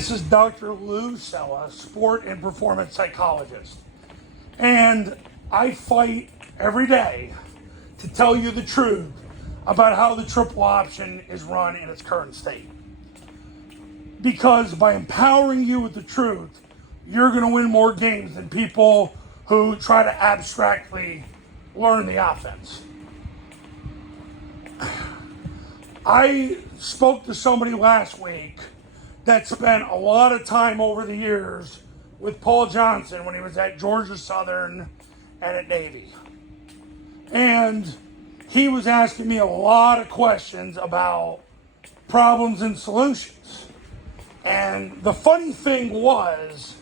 This is Dr. Lou Sella, sport and performance psychologist. And I fight every day to tell you the truth about how the triple option is run in its current state. Because by empowering you with the truth, you're going to win more games than people who try to abstractly learn the offense. I spoke to somebody last week that spent a lot of time over the years with Paul Johnson when he was at Georgia Southern and at Navy. And he was asking me a lot of questions about problems and solutions. And the funny thing was,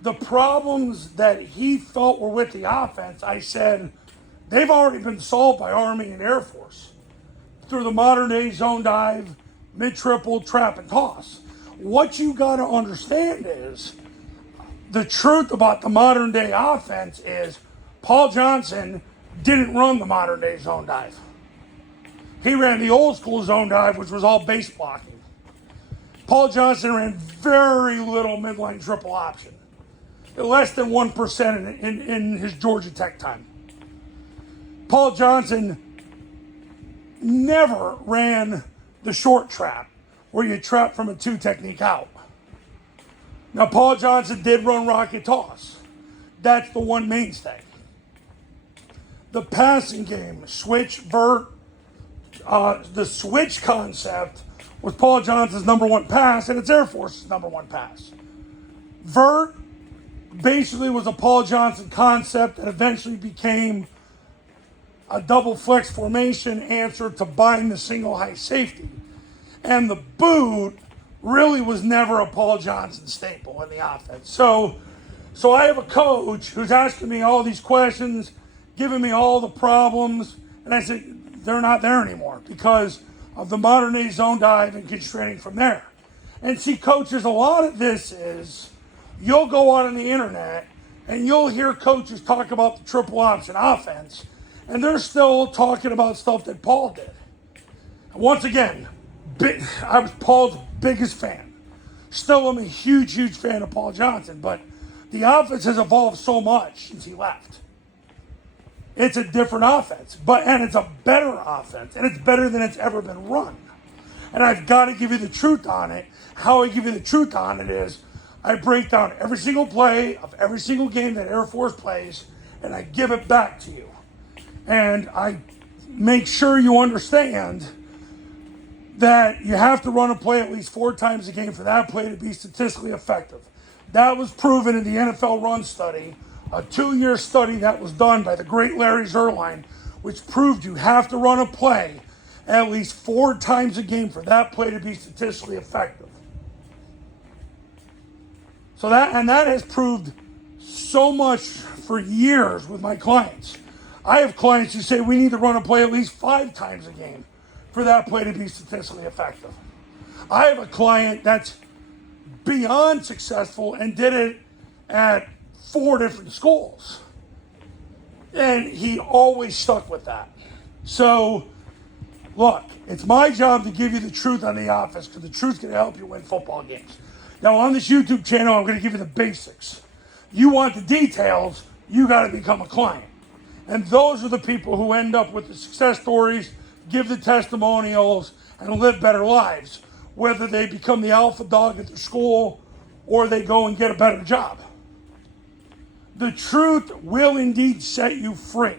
the problems that he felt were with the offense, I said, they've already been solved by Army and Air Force through the modern day zone dive, mid-triple, trap, and toss. What you got to understand is the truth about the modern day offense is Paul Johnson didn't run the modern day zone dive. He ran the old school zone dive, which was all base blocking. Paul Johnson ran very little midline triple option, less than 1% in his Georgia Tech time. Paul Johnson never ran the short trap, where you trap from a two technique out. Now, Paul Johnson did run rocket toss. That's the one mainstay. The passing game, switch, vert, the switch concept was Paul Johnson's number one pass, and it's Air Force's number one pass. Vert basically was a Paul Johnson concept that eventually became a double flex formation answer to bind the single high safety. And the boot really was never a Paul Johnson staple in the offense. So I have a coach who's asking me all these questions, giving me all the problems, and I said, they're not there anymore because of the modern day zone dive and constraining from there. And see, coaches, a lot of this is, you'll go on the internet and you'll hear coaches talk about the triple option offense, and they're still talking about stuff that Paul did. And once again, I was Paul's biggest fan. Still am a huge, huge fan of Paul Johnson, but the offense has evolved so much since he left. It's a different offense, and it's a better offense, and it's better than it's ever been run. And I've got to give you the truth on it. How I give you the truth on it is I break down every single play of every single game that Air Force plays, and I give it back to you. And I make sure you understand that you have to run a play at least 4 times a game for that play to be statistically effective. That was proven in the NFL run study, a 2-year study that was done by the great Larry Zerline, which proved you have to run a play at least 4 times a game for that play to be statistically effective. So that has proved so much for years with my clients. I have clients who say we need to run a play at least 5 times a game for that play to be statistically effective. I have a client that's beyond successful and did it at 4 different schools. And he always stuck with that. So, look, it's my job to give you the truth on the offense because the truth's going to help you win football games. Now, on this YouTube channel, I'm going to give you the basics. You want the details, you got to become a client. And those are the people who end up with the success stories, give the testimonials, and live better lives, whether they become the alpha dog at their school or they go and get a better job. The truth will indeed set you free,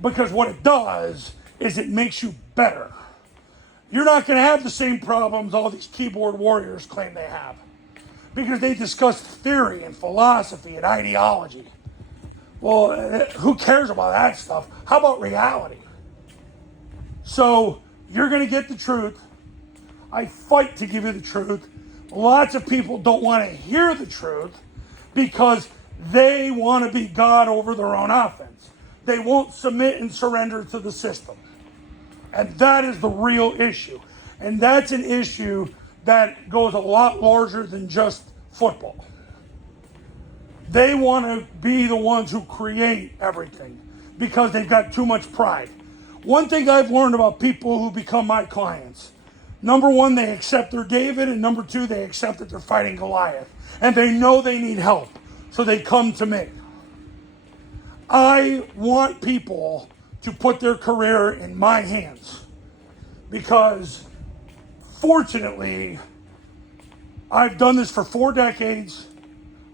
because what it does is it makes you better. You're not going to have the same problems all these keyboard warriors claim they have, because they discuss theory and philosophy and ideology. Well, who cares about that stuff? How about reality? So you're going to get the truth. I fight to give you the truth. Lots of people don't want to hear the truth because they want to be God over their own offense. They won't submit and surrender to the system. And that is the real issue. And that's an issue that goes a lot larger than just football. They want to be the ones who create everything because they've got too much pride. One thing I've learned about people who become my clients, Number one, they accept they're David, and number two, they accept that they're fighting Goliath. And they know they need help, so they come to me. I want people to put their career in my hands because, fortunately, I've done this for 4 decades.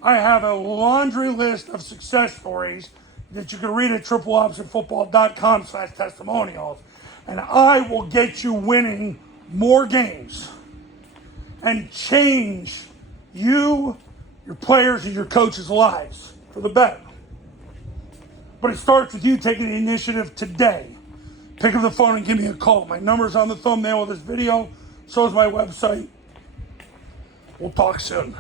I have a laundry list of success stories that you can read at tripleoptionfootball.com/testimonials. And I will get you winning more games and change you, your players, and your coaches' lives for the better. But it starts with you taking the initiative today. Pick up the phone and give me a call. My number's on the thumbnail of this video. So is my website. We'll talk soon.